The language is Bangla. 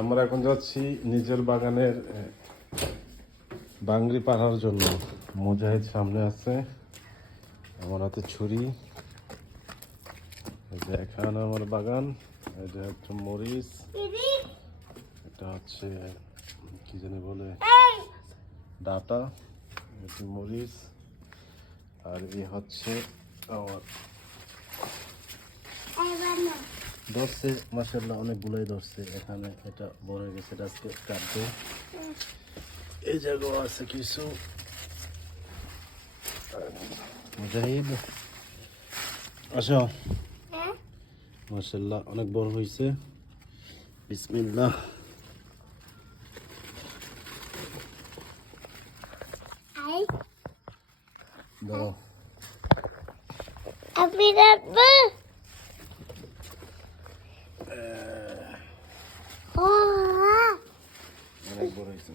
আমরা এখন যাচ্ছি নিজের বাগানের বাংরি পাড়ার জন্য। মুজাহিদ সামনে আছে, আমার হাতে ছুরি। এই যে এখানে আমার বাগান, এই যে হচ্ছে মরিচ, এটা হচ্ছে কি জানি বলে ডাটা, এটি মরিচ, আর এই হচ্ছে আমার ধরছে মাশাআল্লাহ, অনেকগুলোই ধরছে। এখানে এটা বড় হয়ে গেছে, এটা আজকে কাটবো। এই জায়গাও আছে কিছু। মুজাহিদ আসো, মাশাআল্লাহ অনেক বড় হয়েছে। বিসমিল্লাহ। দাও আমি রাখবো। অনেক বড় হয়েছে।